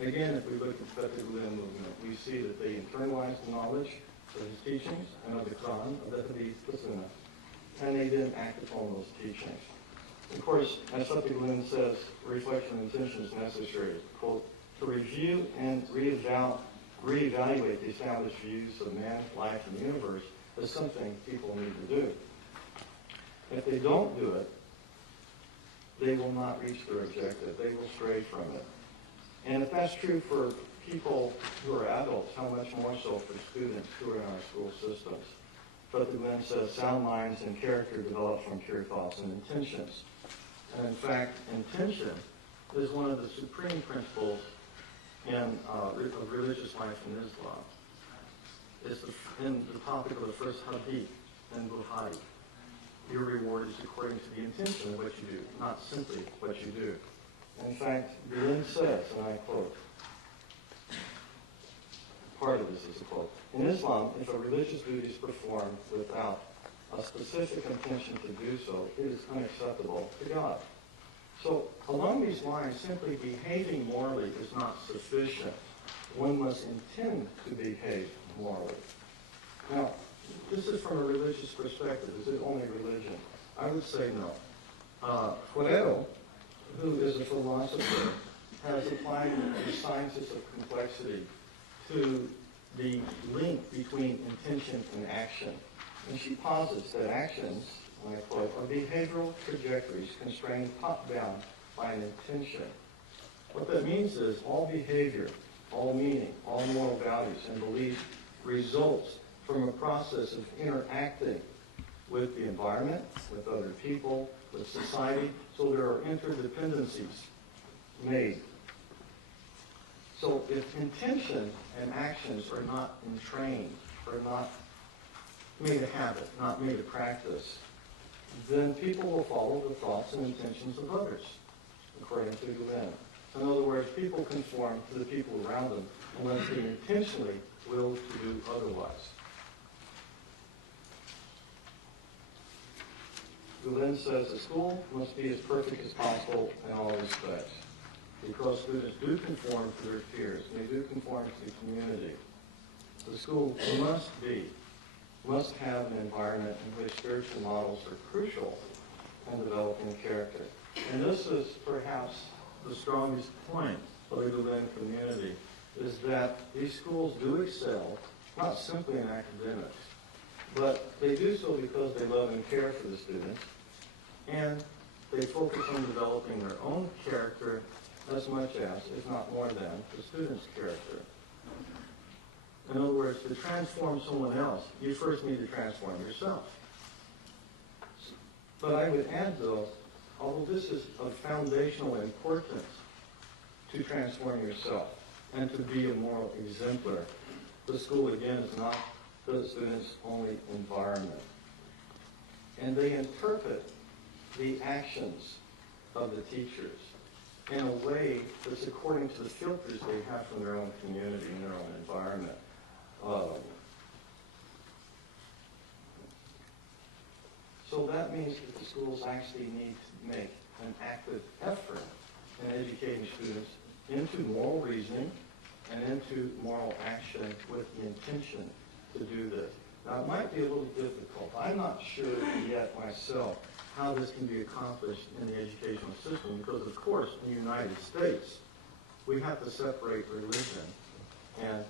Again, if we look at the Fethullah Gülen movement, we see that they internalize the knowledge of his teachings and of the Quran, of the Hadith, the Sunnah, and they then act upon those teachings. Of course, as Fethullah Gülen says, reflection and intention is necessary, quote, to review and reevaluate the established views of man, life, and the universe is something people need to do. If they don't do it, they will not reach their objective. They will stray from it. And if that's true for people who are adults, how much more so for students who are in our school systems? Fethullah Gülen says, sound minds and character develop from pure thoughts and intentions. And in fact, intention is one of the supreme principles of religious life in Islam. It's in the topic of the first hadith in Bukhari. Your reward is according to the intention of what you do, not simply what you do. In fact, Gülen says, and I quote, part of this is a quote, in Islam, if a religious duty is performed without a specific intention to do so, it is unacceptable to God. So along these lines, simply behaving morally is not sufficient. One must intend to behave morally. Now, this is from a religious perspective. Is it only religion? I would say no. Fethullah, who is a philosopher, has applied the sciences of complexity to the link between intention and action. And she posits that actions, and I quote, are behavioral trajectories constrained top-down by an intention. What that means is all behavior, all meaning, all moral values and beliefs results from a process of interacting with the environment, with other people, with society, so there are interdependencies made. So if intention and actions are not entrained, are not made a habit, not made a practice, then people will follow the thoughts and intentions of others, according to Gülen. In other words, people conform to the people around them unless they intentionally will to do otherwise. Gülen says the school must be as perfect as possible in all respects, because students do conform to their peers, and they do conform to the community. The school must have an environment in which spiritual models are crucial in developing character. And this is perhaps the strongest point of the Gülen community, is that these schools do excel, not simply in academics, but they do so because they love and care for the students, and they focus on developing their own character as much as, if not more than, the student's character. In other words, to transform someone else, you first need to transform yourself. But I would add, though, although this is of foundational importance to transform yourself and to be a moral exemplar, the school, again, is not the student's only environment. And they interpret the actions of the teachers in a way that's according to the filters they have from their own community and their own environment. So that means that the schools actually need to make an active effort in educating students into moral reasoning and into moral action with the intention to do this. Now, it might be a little difficult. I'm not sure yet myself how this can be accomplished in the educational system because, of course, in the United States, we have to separate religion and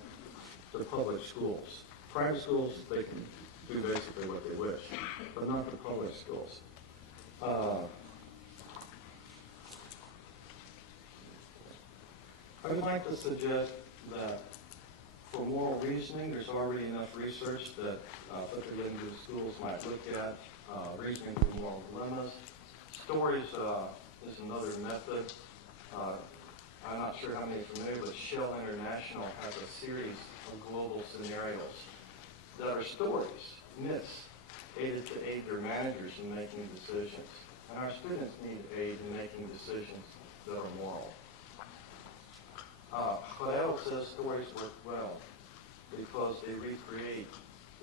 the public schools. Private schools, they can do basically what they wish, but not the public schools. I would like to suggest that for moral reasoning, there's already enough research that Fethullah Gülen schools might look at, reasoning for moral dilemmas. Stories is another method. I'm not sure how many are familiar, but Shell International has a series of global scenarios that are stories, myths, aided to aid their managers in making decisions. And our students need aid in making decisions that are moral. Fethullah says stories work well because they recreate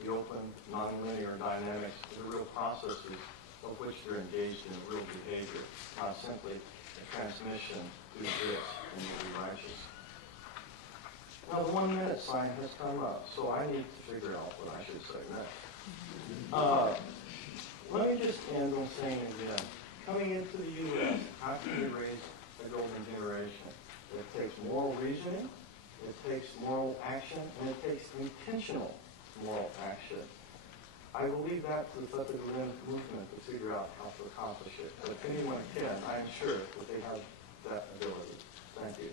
the open, nonlinear dynamics, the real processes of which they're engaged in real behavior, not simply a transmission, do this and you'll be righteous. Now, the 1 minute sign has come up, so I need to figure out what I should say next. Let me just end on saying again, coming into the U.S., how can we raise a golden generation? It takes moral reasoning, it takes moral action, and it takes intentional moral action. I will leave that to the Fethullah Gülen movement to figure out how to accomplish it. But if anyone can, I am sure that they have that ability. Thank you.